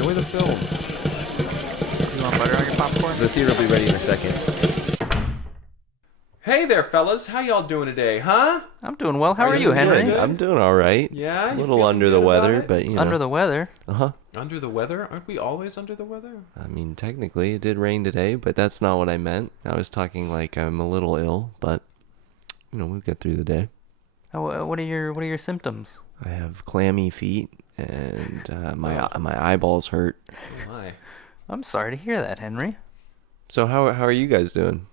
Enjoy the film. You want butter on your popcorn? The theater will be ready in a second. Hey there, fellas. How y'all doing today, huh? I'm doing well. How are you, Henry? Good? I'm doing all right. Yeah? A little under the weather, but you know. Under the weather? Uh-huh. Under the weather? Aren't we always under the weather? I mean, technically, it did rain today, but that's not what I meant. I was talking like I'm a little ill, but, you know, we'll get through the day. What are your symptoms? I have clammy feet, and my eyeballs hurt. Oh, my. I'm sorry to hear that, Henry. So how are you guys doing?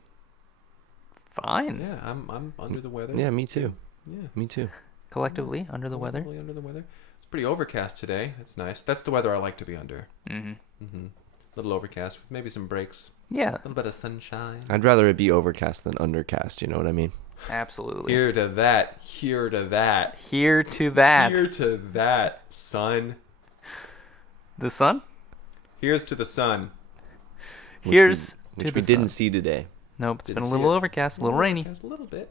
Fine. Yeah, I'm under the weather. Yeah, me too. Yeah. Me too. Collectively, under the weather. Under the weather. It's pretty overcast today. That's nice. That's the weather I like to be under. Mm-hmm. Mm-hmm. A little overcast with maybe some breaks. Yeah. A little bit of sunshine. I'd rather it be overcast than undercast, you know what I mean? Absolutely. Here to that. Here to that. Here to that. Here to that, son. The sun? Here's to the sun. Here's Which to we the didn't sun. see today. Nope, it's Didn't been a see little it. overcast, a little rainy. Overcast, a little bit.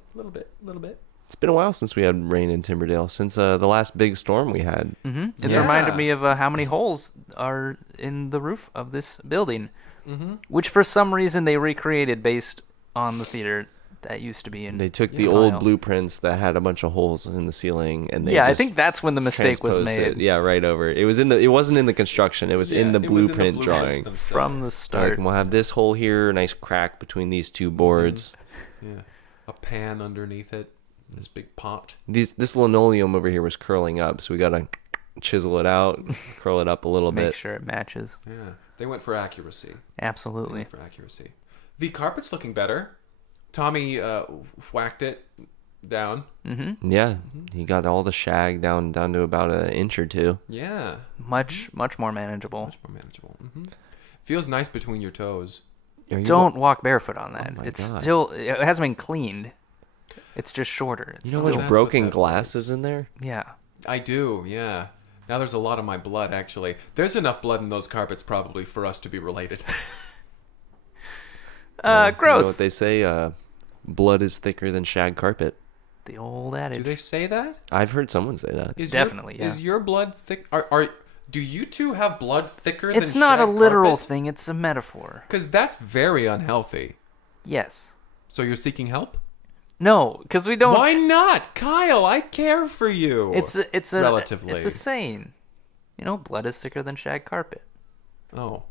It's been a while since we had rain in Timberdale, since the last big storm we had. Mm-hmm. It's Yeah. reminded me of how many holes are in the roof of this building, Mm-hmm. which for some reason they recreated based on the theater that used to be in. They took the Yeah. old Ohio. blueprints that had a bunch of holes in the ceiling, and they Yeah, I just think that's when the mistake was transposed made it. Yeah, right over. It was in the. It wasn't in the construction. It was in the blueprint drawing. from the Like, start. we'll have this hole here, a nice crack between these two boards. Yeah. A pan underneath it. This big pot. This linoleum over here was curling up, so we gotta chisel it out, curl it up a little Make bit. sure it matches. Yeah. They went for accuracy. Absolutely. For accuracy. The carpet's looking better. Tommy whacked it down. Mm-hmm. Yeah, he got all the shag down to about an inch or two. Yeah. Much more manageable. Much more manageable. Mm-hmm. Feels nice between your toes. Are you- Don't walk barefoot on that. my It's God. still. It hasn't been cleaned. It's just shorter. It's You know how still, much that's broken what that glass was. is in there? yeah. I do, yeah. Now there's a lot of my blood, actually. There's enough blood in those carpets probably for us to be related. You know Gross. what they say? Blood is thicker than shag carpet. The old Do adage. they say that? I've heard someone say that. Is Definitely, Is yeah. your blood thick? Do you two have blood thicker than It's not a shag literal carpet? thing. It's a metaphor. Because that's very unhealthy. Yes. So you're seeking help? No, because we don't. Why not? Kyle, I care for you. It's a relatively. It's a saying. You know, blood is thicker than shag carpet. Oh.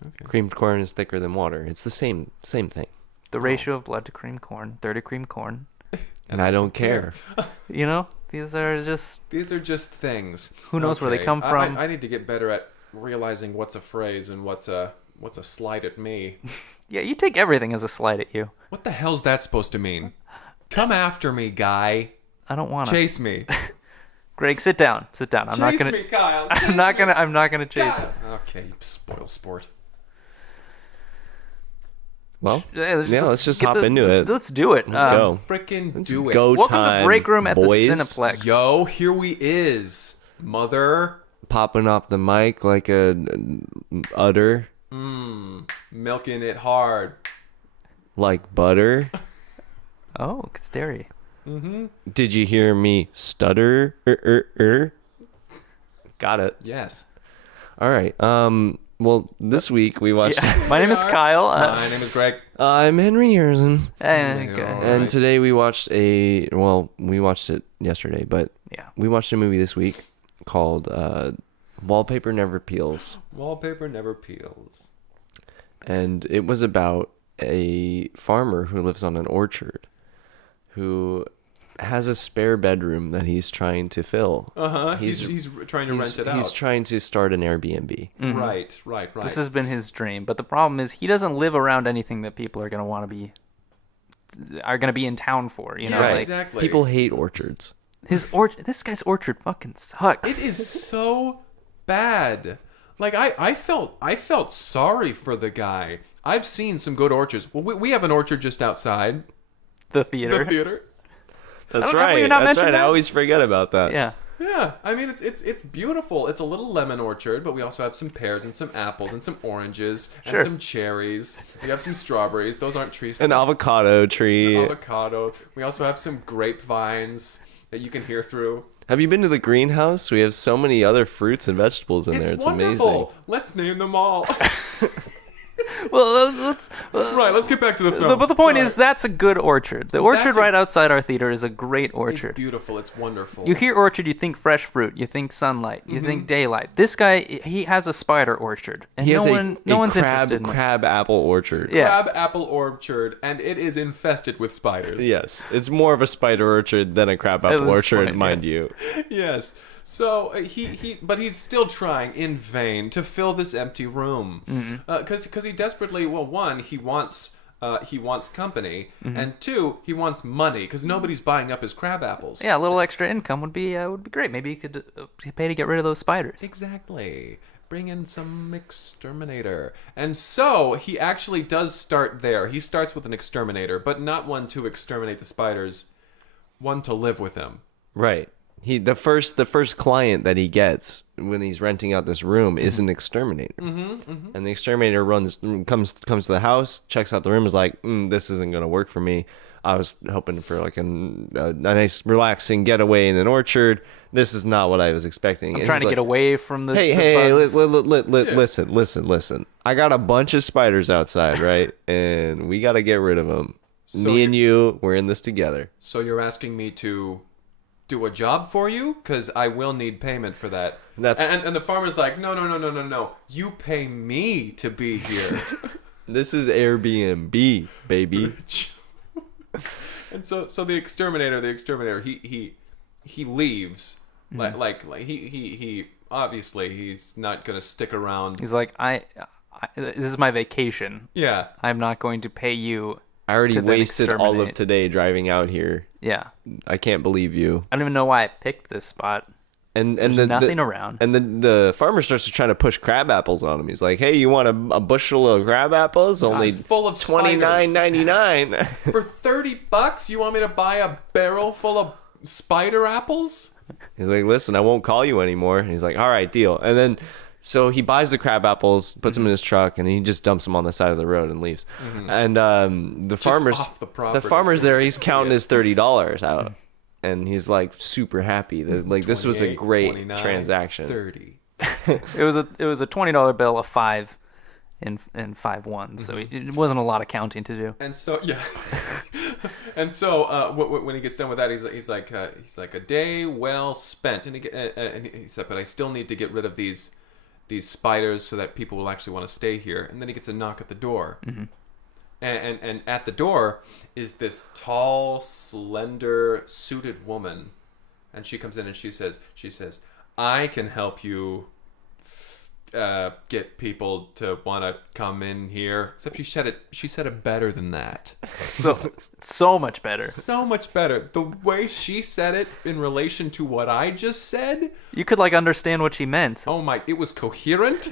Okay. Creamed corn is thicker than water. It's the same thing. The ratio of blood to cream corn, 30 cream corn. And I don't care. You know, these are just. These are just things. Who knows where they Okay. come from? I need to get better at realizing what's a phrase and what's a slight at me. Yeah, you take everything as a slight at you. What the hell's that supposed to mean? Come after me, guy. I don't want to. Chase me. Greg, sit down. Sit down. I'm not Chase gonna. me, Kyle. I'm not gonna chase Kyle. it. Okay, you spoil sport. Well, Yeah, let's just get hop into it. Let's do it. Let's go. Frickin' Let's do it. go Welcome time, to Break Room at boys. the Cineplex. Yo, here we is. Mother. Popping off the mic like a udder, Milking it hard. like butter. Oh, it's dairy. Did you hear me stutter? Got it. Yes. All right. Well, this week we watched. Yeah. My name is Kyle. My name is Greg. I'm Henry Harrison, And, Yeah. and Right. today we watched we watched it yesterday, but yeah. we watched a movie this week called Wallpaper Never Peels, Wallpaper never peels. and it was about a farmer who lives on an orchard, who has a spare bedroom that he's trying to fill. Uh-huh. He's trying to rent it out. He's trying to start an Airbnb. Right. This has been his dream, but the problem is he doesn't live around anything that people are gonna want to be in town for. You know, Yeah, like exactly. People hate orchards. This guy's orchard fucking sucks. It is so bad. Like I felt sorry for the guy. I've seen some good orchards. Well, we have an orchard just outside the theater. the theater. That's Have we right. not That's mentioned right. that? I always forget about that. Yeah. Yeah, I mean it's beautiful. It's a little lemon orchard, but we also have some pears and some apples and some oranges and Sure. some cherries. We have some strawberries. Those aren't trees. An avocado tree. Avocado. We also have some grapevines that you can hear through. Have you been to the greenhouse? We have so many other fruits and vegetables in there. It's wonderful. amazing. Let's name them all. Well, let's. Right, let's get back to the film. But the point Sorry. is, that's a good orchard. The orchard That's a- right outside our theater is a great It's orchard. beautiful. It's wonderful. You hear orchard, you think fresh fruit, you think sunlight, you think daylight. This guy, he has a spider orchard, and He has no one's crab, interested in it. crab apple orchard. Yeah. Crab apple orchard, and it is infested with spiders. Yes, it's more of a spider orchard than a crab At apple this orchard, point, mind you. Yes. So but he's still trying in vain to fill this empty room, because he desperately, well, one, he wants company, and two, he wants money because nobody's buying up his crab apples. Yeah, a little extra income would be great. Maybe you could pay to get rid of those spiders. Exactly. Bring in some exterminator. And so he actually does start there. He starts with an exterminator, but not one to exterminate the spiders, one to live with him. Right. The first client that he gets when he's renting out this room is an exterminator, and the exterminator comes to the house, checks out the room, is like, this isn't gonna work for me. I was hoping for like a nice relaxing getaway in an orchard. This is not what I was expecting. I'm trying to get away from the Hey, bugs. listen. I got a bunch of spiders outside, right? And we got to get rid of them. So Me and you, we're in this together. So you're asking me to do a job for you? Because I will need payment for that. And the farmer's like, no. You pay me to be here. This is Airbnb, baby. And so the exterminator, he leaves. Like he obviously he's not gonna stick around. He's like, this is my vacation. Yeah. I'm not going to pay you. I already to then wasted all of exterminate. today driving out here. Yeah. I can't believe you. I don't even know why I picked this spot. And There's nothing around. And the farmer starts trying to push crab apples on him. He's like, "Hey, you want a bushel of crab apples? Only It's full of $29.99." For $30, you want me to buy a barrel full of spider apples? He's like, "Listen, I won't call you anymore." And he's like, "All right, deal." And then so he buys the crab apples, puts them in his truck, and he just dumps them on the side of the road and leaves. And the farmer's off the property, farmer's so there. you He's can see counting it. his $30 out, and he's like super happy. That like this was a 28, great 29, transaction. 30. It was a $20 bill, a 5 in 5-1, so it wasn't a lot of counting to do. And so and so when he gets done with that, he's like a day well spent, and he said, but I still need to get rid of these spiders so that people will actually want to stay here. And then he gets a knock at the door, and at the door is this tall, slender, suited woman, and she comes in and she says, I can help you get people to want to come in here. Except she said it better than that. So much better. So much better. The way she said it in relation to what I just said, You could understand what she meant. oh my, it was coherent.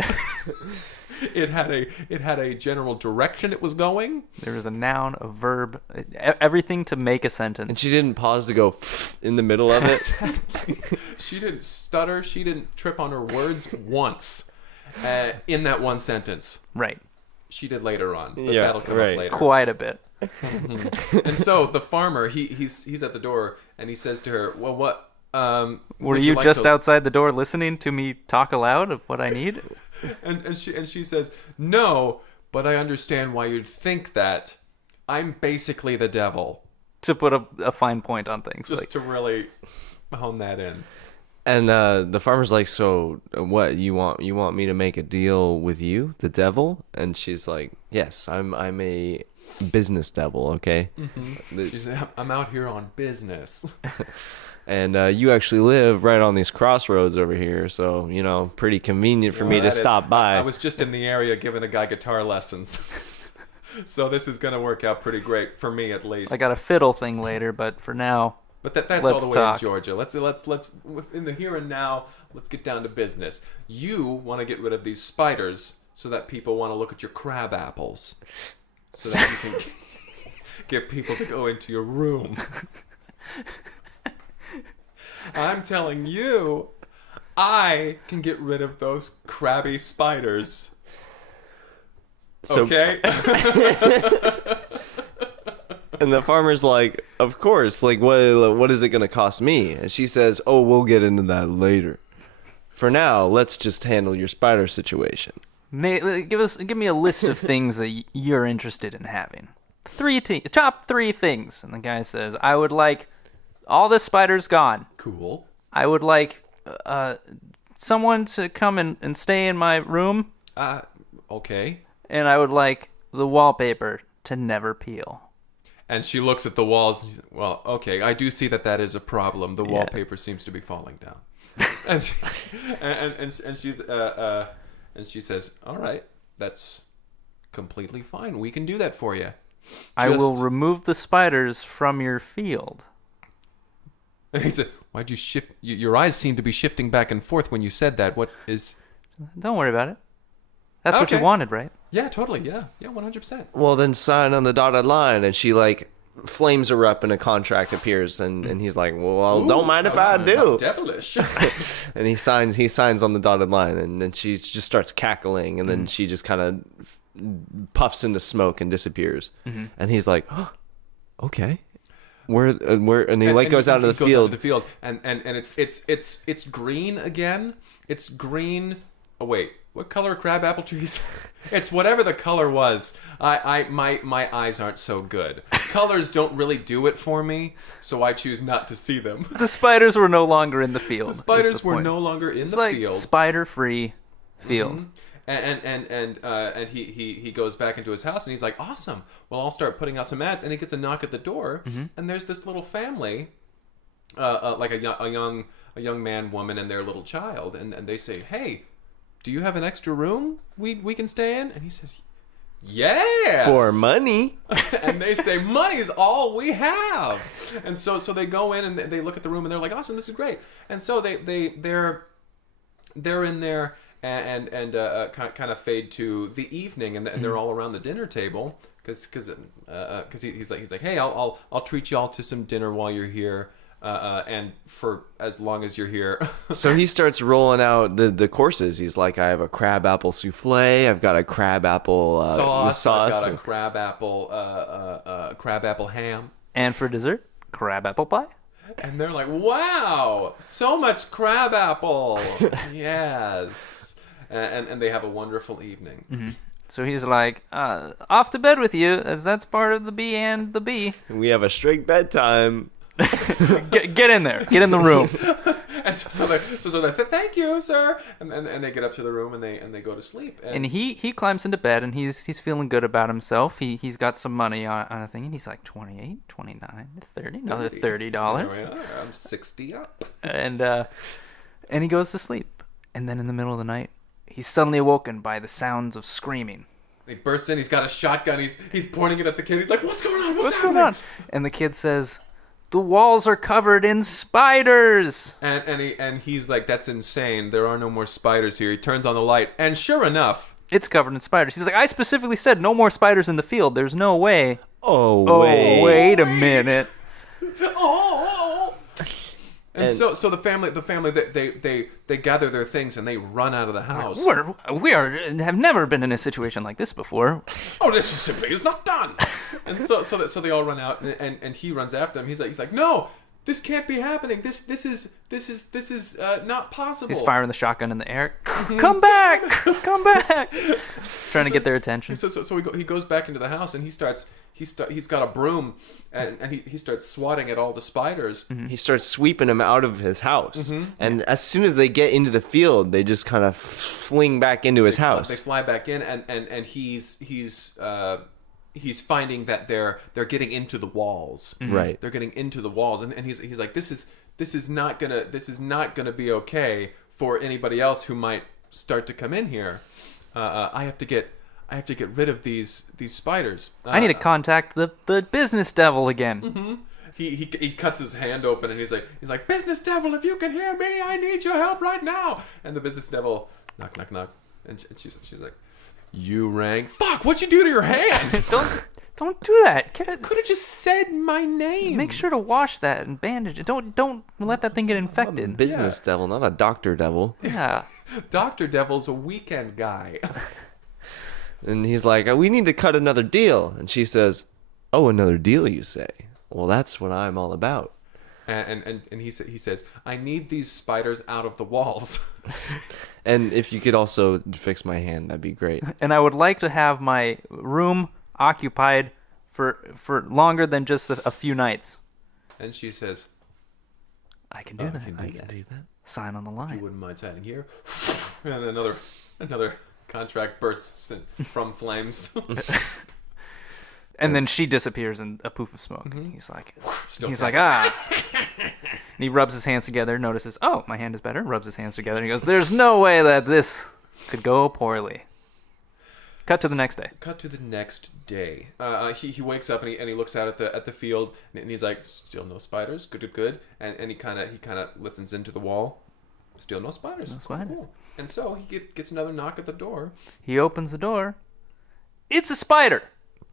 It had a general direction it was going. There was a noun, a verb, everything to make a sentence. And she didn't pause to go in the middle of it. She didn't stutter. She didn't trip on her words once in that one sentence. Right. She did later on, but Yeah, that'll come right. up later. Quite a bit. And so the farmer, he's at the door, and he says to her, "Well, what? Were would you like just to-" outside the door listening to me talk aloud of what I need? And she says, "No, but I understand why you'd think that. I'm basically the devil." To put a fine point on things. Just to really hone that in. And the farmer's like, "So what? You want me to make a deal with you, the devil?" And she's like, "Yes, I'm a business devil, okay?" She says, "I'm out here on business." And you actually live right on these crossroads over here, so pretty convenient for me to That is- stop by. I was just in the area giving a guy guitar lessons. So this is going to work out pretty great for me, at least. I got a fiddle thing later, but for now, But that's all Let's the way talk. in Georgia. Let's in the here and now, let's get down to business. You want to get rid of these spiders so that people want to look at your crab apples, so that you can get people to go into your room. I'm telling you, I can get rid of those crabby spiders. So- Okay? And the farmer's like, of course, like, what is it going to cost me? And she says, oh, we'll get into that later. For now, let's just handle your spider situation. Give me a list of things that you're interested in having. Top 3 things. And the guy says, I would like all the spiders gone. Cool. I would like someone to come and stay in my room. Okay. And I would like the wallpaper to never peel. And she looks at the walls. And she's, well, okay, I do see that is a problem. The wallpaper seems to be falling down. and she says, all right, that's completely fine. We can do that for you. I will remove the spiders from your field. And he said, why'd you shift? Your eyes seem to be shifting back and forth when you said that. What is... Don't worry about it. That's what you wanted, right? Yeah, totally. Yeah, 100%. Well, then sign on the dotted line. And she, like, flames are up and a contract appears. And he's like, well, don't mind if I do. Devilish. And he signs on the dotted line. And then she just starts cackling. And then she just kind of puffs into smoke and disappears. And he's like, oh, okay. Where and he goes out into the field. And it's green again. It's green. Oh wait, what color are crabapple trees? It's whatever the color was. My eyes aren't so good. Colors don't really do it for me, so I choose not to see them. The spiders were no longer in the field. The spiders were no longer in the field. Spider-free field. And he goes back into his house and he's like, awesome. Well, I'll start putting out some ads. And he gets a knock at the door, and there's this little family, like a young man, woman, and their little child, and they say, hey, do you have an extra room we can stay in? And he says, yes. For money. And they say, money's all we have. And so they go in and they look at the room and they're like, awesome, this is great. And so they're in there. And kind of fade to the evening, and they're all around the dinner table because he's like, hey, I'll treat y'all to some dinner while you're here, and for as long as you're here. So he starts rolling out the courses. He's like, I have a crab apple souffle. I've got a crab apple sauce. I've got a crab apple ham. And for dessert, crab apple pie. And they're like, wow, so much crab apple. Yes. And they have a wonderful evening. So he's like, off to bed with you, as that's part of the B and the B. We have a strict bedtime. Get in there. Get in the room. And so they thank you, sir. And they get up to the room and they go to sleep. And he climbs into bed and he's feeling good about himself. He's got some money on a thing, and he's like 28, 29, 30, another $30. I'm 60 up. And he goes to sleep. And then in the middle of the night, he's suddenly awoken by the sounds of screaming. He bursts in. He's got a shotgun. He's pointing it at the kid. He's like, "What's going on? What's going on?" And the kid says, "The walls are covered in spiders." And he's like, "That's insane. There are no more spiders here." He turns on the light, and sure enough, it's covered in spiders. He's like, "I specifically said no more spiders in the field. There's no way." Oh, wait a minute. And so the family they gather their things and they run out of the house. We have never been in a situation like this before. Oh, this is simply is not done. And so they all run out and he runs after them. He's like, no, this can't be happening. This is not possible. He's firing the shotgun in the air. Come back! Come back! Trying to get their attention. So he goes back into the house and he's got a broom and he starts swatting at all the spiders. He starts sweeping them out of his house. And as soon as they get into the field, they just kind of fling back into his house. They fly back in and he's finding that they're getting into the walls. Right. They're getting into the walls and he's like, this is not gonna be okay for anybody else who might start to come in here. I have to get rid of these spiders. I need to contact the business devil again. He cuts his hand open and he's like, business devil, if you can hear me, I need your help right now. And the business devil, knock knock knock, and she's like, you rang. Fuck! What'd you do to your hand? Don't do that. Could have just said my name. Make sure to wash that and bandage it. Don't let that thing get infected. I'm a business devil, not a doctor devil. Yeah. Dr. Devil's a weekend guy. And he's like, we need to cut another deal. And she says, Oh, another deal, you say? Well, that's what I'm all about. And he says, I need these spiders out of the walls. And if you could also fix my hand, that'd be great. And I would like to have my room occupied for longer than just a few nights. And she says, I can do that. I can do that. Sign on the you line. wouldn't mind signing here. And another contract bursts from flames. And then she disappears in a poof of smoke. Mm-hmm. He's like, Still ah. And he rubs his hands together, notices, oh, my hand is better. Rubs his hands together, and he goes, there's no way that this could go poorly. Cut to the next day. Cut to the next day. He wakes up and he looks out at the field and he's like, still no spiders. Good. And he kind of listens into the wall. Still no spiders. No spiders. Cool. And so he gets another knock at the door. He opens the door. It's a spider.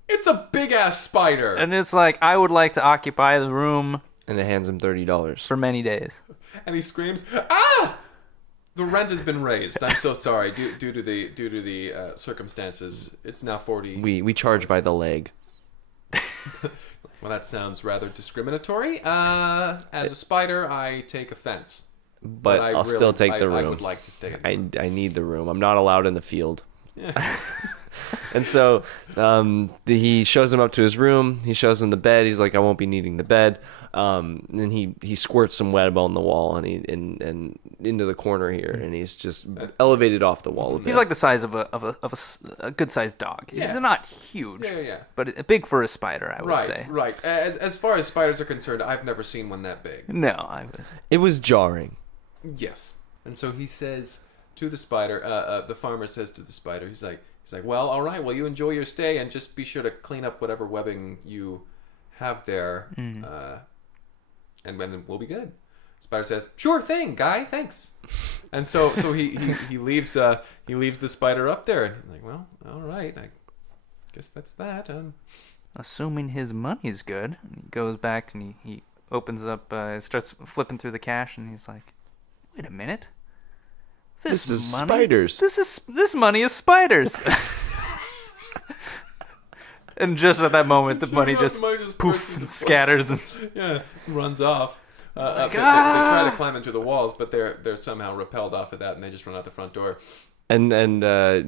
It's a big ass spider. And it's like, I would like to occupy the room And it hands him $30. for many days. And he screams, "Ah! The rent has been raised. I'm so sorry. Due to the circumstances, it's now 40." We charge by the leg. Well, that sounds rather discriminatory. As a spider, I take offense. But I'll still take the room. I would like to stay in the room. I need the room. I'm not allowed in the field. And so he shows him up to his room. He shows him the bed. He's like, I won't be needing the bed. And he squirts some web on the wall and into the corner here, and he's just elevated off the wall a bit. He's like the size of a good sized dog. He's Yeah. not huge, Yeah. but big for a spider, I would say. Right. As far as spiders are concerned, I've never seen one that big. No, It was jarring. Yes. And so he says to the spider, the farmer says to the spider, he's like, well, all right, well, you enjoy your stay and just be sure to clean up whatever webbing you have there, and we'll be good. Spider says, sure thing, guy, thanks. And so he leaves the spider up there, and he's like, well, all right, I guess that's that. assuming his money's good. And he goes back and he opens up, starts flipping through the cash, and he's like, wait a minute. This is spiders. This money is spiders. And just at that moment, the money just poof and scatters. Yeah, runs off. like, They try to climb into the walls, but they're somehow repelled off of that, and they just run out the front door. And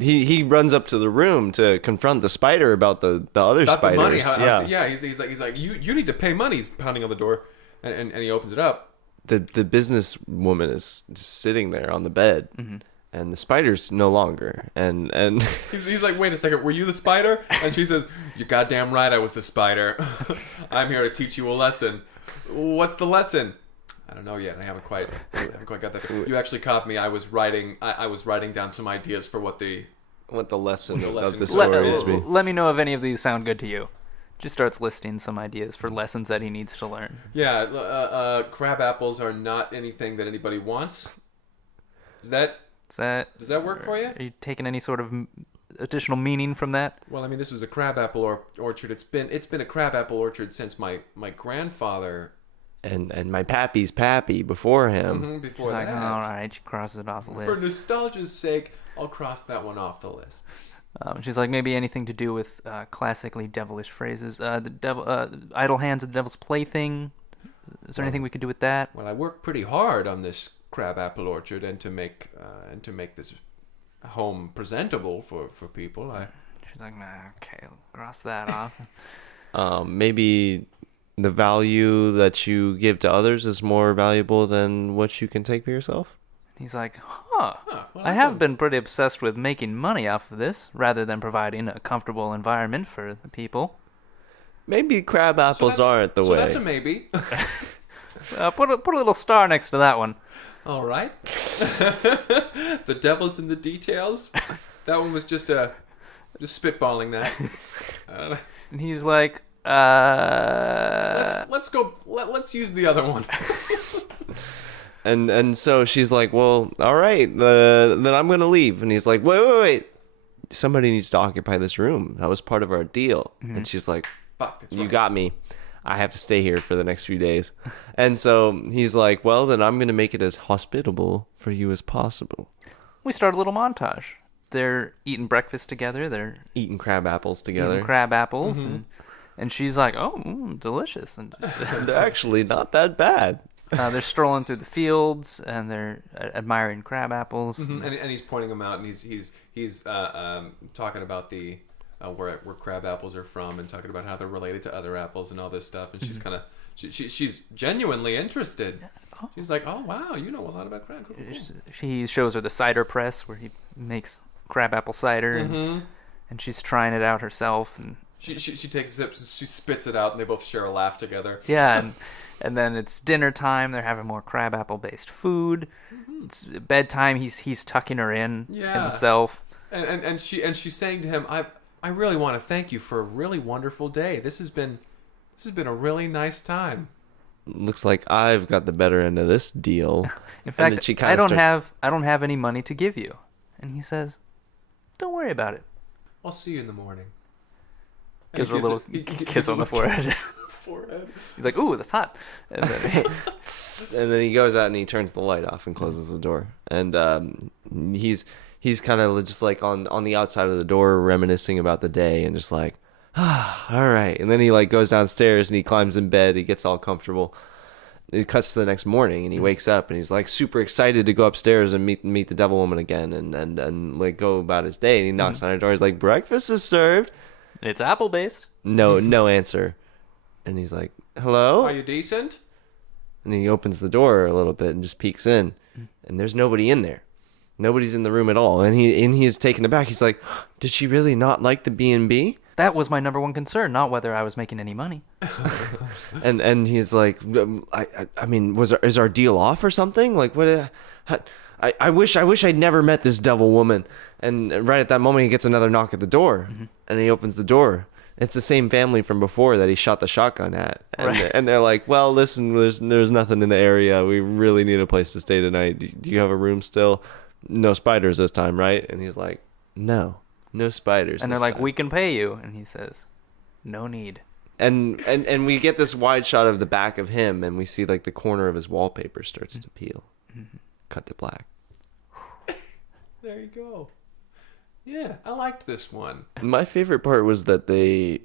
he runs up to the room to confront the spider about the other About spiders. the money. He's like you need to pay money. He's pounding on the door, and he opens it up. The business woman is just sitting there on the bed, and the spider's no longer. And He's like, wait a second, were you the spider? And she says, you're goddamn right, I was the spider. I'm here to teach you a lesson. What's the lesson? I don't know yet. I haven't quite got that. You actually caught me. I was writing down some ideas for what the lesson of lesson the was. story is. Let me know if any of these sound good to you. Just starts listing some ideas for lessons that he needs to learn. Yeah, crab apples are not anything that anybody wants. Does that work for you? Are you taking any sort of additional meaning from that? Well, I mean, this was a crab apple orchard. It's been a crab apple orchard since my grandfather. And my pappy's pappy before him. Before She's that. like, all right, she crosses it off the list. For nostalgia's sake, I'll cross that one off the list. She's like, maybe anything to do with classically devilish phrases. The devil, idle hands of the devil's plaything. Is there anything we could do with that? Well, I worked pretty hard on this crab apple orchard and to make this home presentable for people. She's like, nah, okay, cross that off. Maybe the value that you give to others is more valuable than what you can take for yourself. He's like, Well, I have been pretty obsessed with making money off of this, rather than providing a comfortable environment for the people. Maybe crab apples aren't the way. So that's a maybe. Put a little star next to that one. All right. The devil's in the details. That one was just spitballing that. And he's like, Let's use the other one. And so she's like, well, all right, then I'm going to leave. And he's like, wait. Somebody needs to occupy this room. That was part of our deal. And she's like, Fuck, that's you right. got me. I have to stay here for the next few days. And so he's like, well, then I'm going to make it as hospitable for you as possible. we start a little montage. They're eating breakfast together. They're Eating crab apples together. eating crab apples. And And she's like, oh, delicious. And They're actually not that bad. they're strolling through the fields and they're admiring crab apples. Mm-hmm. And he's pointing them out, and he's talking about the where crab apples are from, and talking about how they're related to other apples and all this stuff. And she's kind of she's genuinely interested. Oh. She's like, oh wow, you know a lot about crab. Cool. He shows her the cider press where he makes crab apple cider, and she's trying it out herself. And she takes a sip, she spits it out, and they both share a laugh together. yeah, and then it's dinner time. They're having more crab apple based food. It's bedtime. He's tucking her in himself. And she's saying to him, I really want to thank you for a really wonderful day. This has been a really nice time. Looks like I've got the better end of this deal. In fact, I don't have any money to give you. And he says, don't worry about it. I'll see you in the morning. Gives her a little kiss on the forehead. He's like, ooh, that's hot. And then he goes out and he turns the light off and closes the door. And he's kind of just like on the outside of the door reminiscing about the day and just like, all right. And then he like goes downstairs and he climbs in bed. He gets all comfortable. It cuts to the next morning and he wakes up and he's like super excited to go upstairs and meet the devil woman again and like go about his day. And he knocks on her door. He's like, breakfast is served. It's apple based. No answer. And he's like, hello? Are you decent? And he opens the door a little bit and just peeks in. And there's nobody in there. Nobody's in the room at all. And he is taken aback. He's like, did she really not like the B&B? That was my number one concern, not whether I was making any money. and he's like, I mean, is our deal off or something? Like, what? I wish I'd never met this devil woman. And right at that moment, he gets another knock at the door, and he opens the door. It's the same family from before that he shot the shotgun at. And they're like, well, listen, there's nothing in the area. We really need a place to stay tonight. Do you have a room still? No spiders this time, right? And he's like, no spiders. And they're like, we can pay you. And he says, no need. And we get this wide shot of the back of him, and we see like the corner of his wallpaper starts to peel. Cut to black. There you go. Yeah, I liked this one. My favorite part was that the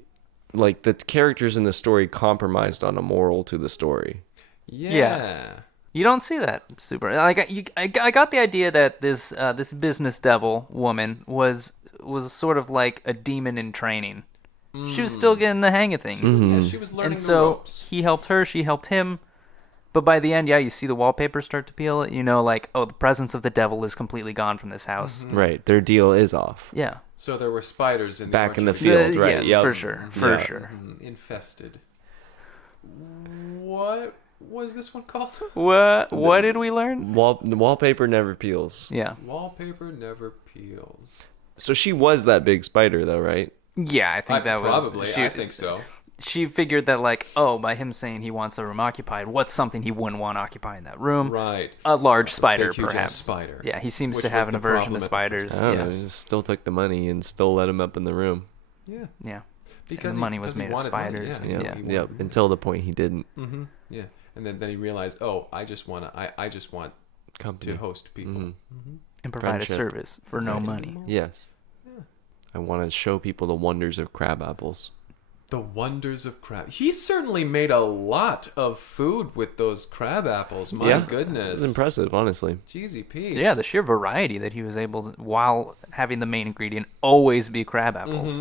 characters in the story compromised on a moral to the story. Yeah. You don't see that super. Like I got the idea that this business devil woman was sort of like a demon in training. She was still getting the hang of things. Yeah, she was learning and the ropes. He helped her, she helped him. But by the end, you see the wallpaper start to peel. You know, like, oh, the presence of the devil is completely gone from this house. Right, their deal is off. Yeah. So there were spiders in the back in the orchard. field, right? Yes, Yep. for sure. Infested. What was this one called? What did we learn? The wallpaper never peels. Yeah. Wallpaper never peels. So she was that big spider, though, right? Yeah, I think that probably. was... I think so. She figured that, like, oh, by him saying he wants the room occupied, what's something he wouldn't want occupying that room? Right. A large spider, Big, huge perhaps. ass spider. Yeah, he seems Which to have was an the aversion problem to at the first spiders. I don't know, Yes. he just still took the money and still let him up in the room. Yeah. Yeah. Because the money was he made of wanted money, spiders. yeah. Yeah. Yep. Until the point he didn't. Mm-hmm. Yeah. And then he realized, oh, I just want Company. to host people. And provide Friendship. a service for no money. Yes. I want to show people the wonders of crab apples. The wonders of crab. He certainly made a lot of food with those crab apples. My goodness. It's impressive, honestly. Jeezy Pete. Yeah, the sheer variety that he was able to, while having the main ingredient always be crab apples.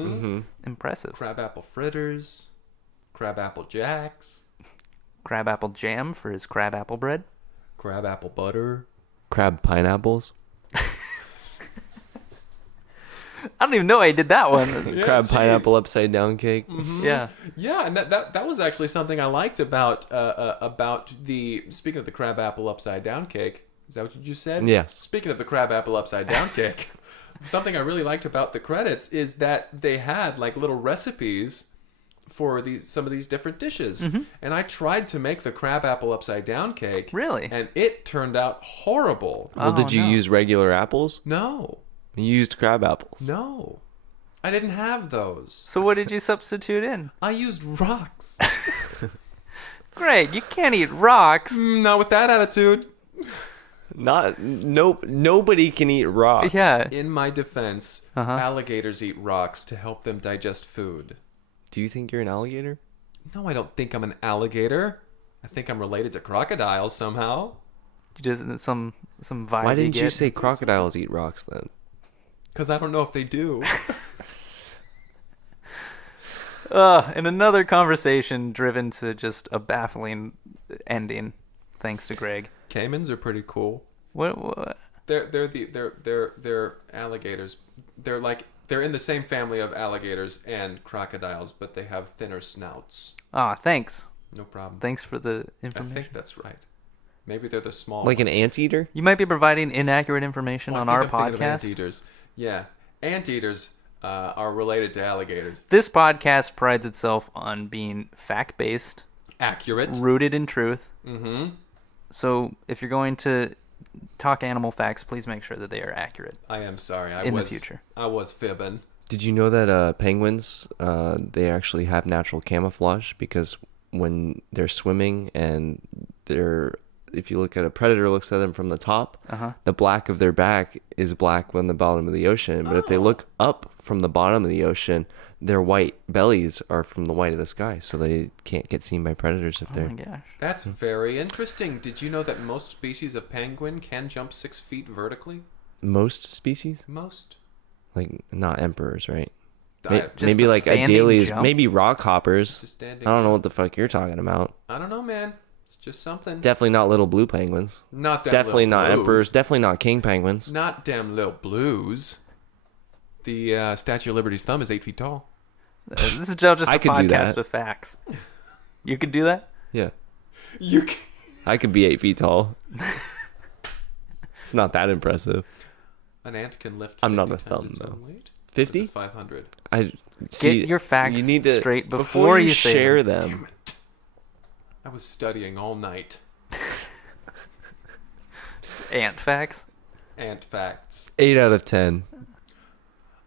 Impressive. Crab apple fritters, crab apple jacks, Crab apple jam for his crab apple bread. crab apple butter. Crab pineapples. I don't even know I did that one. Crab jeez. pineapple upside down cake. Yeah. Yeah, and that was actually something I liked about the speaking of the crab apple upside down cake. Is that what you just said? Yes. Speaking of the crab apple upside down cake, something I really liked about the credits is that they had like little recipes for some of these different dishes. And I tried to make the crab apple upside down cake. Really? And it turned out horrible. Well, did you no. use regular apples? No. You used crab apples. No. I didn't have those. So what did you substitute in? I used rocks. Greg, you can't eat rocks. Not with that attitude. Nobody can eat rocks. Yeah. In my defense, alligators eat rocks to help them digest food. Do you think you're an alligator? No, I don't think I'm an alligator. I think I'm related to crocodiles somehow. Just some vibe. Why didn't you get. say crocodiles eat rocks then? Because I don't know if they do. And another conversation driven to just a baffling ending, thanks to Greg. Caimans are pretty cool. What? They're alligators. They're in the same family of alligators and crocodiles, but they have thinner snouts. Ah, thanks. No problem. Thanks for the I information. think that's right. Maybe they're the small Like an ones. anteater? You might be providing inaccurate information Oh, I on think our I'm thinking of podcast. anteaters. Yeah, anteaters are related to alligators. This podcast prides itself on being fact-based, Accurate. rooted in truth. Mm-hmm. So if you're going to talk animal facts, please make sure that they are accurate. I am sorry. In the future. I was fibbing. Did you know that penguins, they actually have natural camouflage because when they're swimming and if you look at a predator looks at them from the top, the black of their back is black when the bottom of the ocean. But if they look up from the bottom of the ocean, their white bellies are from the white of the sky, so they can't get seen by predators if Oh they're... my gosh. That's very interesting. Did you know that most species of penguin can jump 6 feet vertically? Most species? Most. Like, not emperors, right? Just Maybe a like standing Adelies, jump? maybe rock hoppers. Just a standing I don't know jump. what the fuck you're talking about. I don't know, man. It's just something. Definitely not little blue penguins. Not them Definitely little not blues. emperors. Definitely not king penguins. Not damn little blues. The Statue of Liberty's thumb is 8 feet tall. This is just I a could do podcast that. with facts. You could do that? Yeah. You can... I could be 8 feet tall. It's not that impressive. An ant can lift 50 I'm not a times thumb, its though. own weight? 50? Or is it 500? I see, your facts you need to, straight before you say share them. them. Damn it. I was studying all night. Ant facts? Ant facts. 8 out of 10.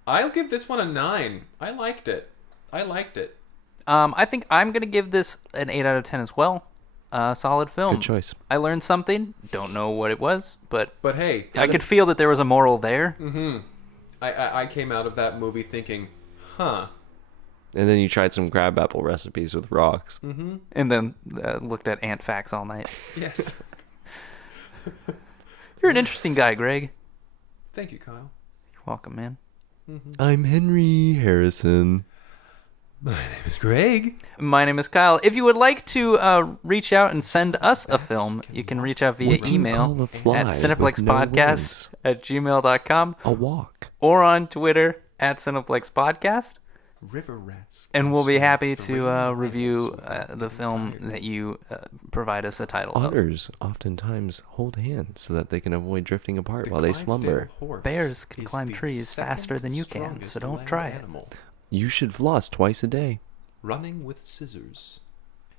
I'll give this one a 9. I liked it. I think I'm going to give this an 8 out of 10 as well. Solid film. Good choice. I learned something. Don't know what it was, but But hey, I could feel that there was a moral there. I came out of that movie thinking, huh. And then you tried some crabapple recipes with rocks. And then looked at ant facts all night. Yes. You're an interesting guy, Greg. Thank you, Kyle. You're welcome, man. I'm Henry Harrison. My name is Greg. My name is Kyle. If you would like to reach out and send us a film, you can reach out via What do you email call a fly at with no cineplexpodcast@gmail.com A walk. or on Twitter at cineplexpodcast. River rats. And we'll be happy to 3 review miles the film entire. that you provide us a title of. Otters oftentimes hold hands so that they can avoid drifting apart The while they Clydesdale slumber. horse Bears can is climb the trees faster than you can, second so don't strongest try land it. animal. You should floss twice a day. Running with scissors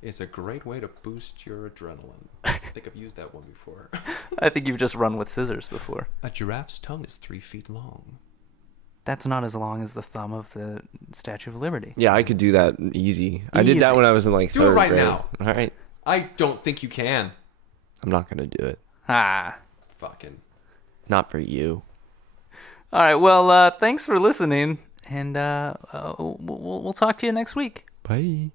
is a great way to boost your adrenaline. I think I've used that one before. I think you've just run with scissors before. A giraffe's tongue is 3 feet long. That's not as long as the thumb of the Statue of Liberty. Yeah, I could do that easy. I did that Easy. when I was in like Do it third right grade. now. All right. I don't think you can. I'm not going to do it. Ah. Fucking. Not for you. All right. Well, thanks for listening, and we'll talk to you next week. Bye.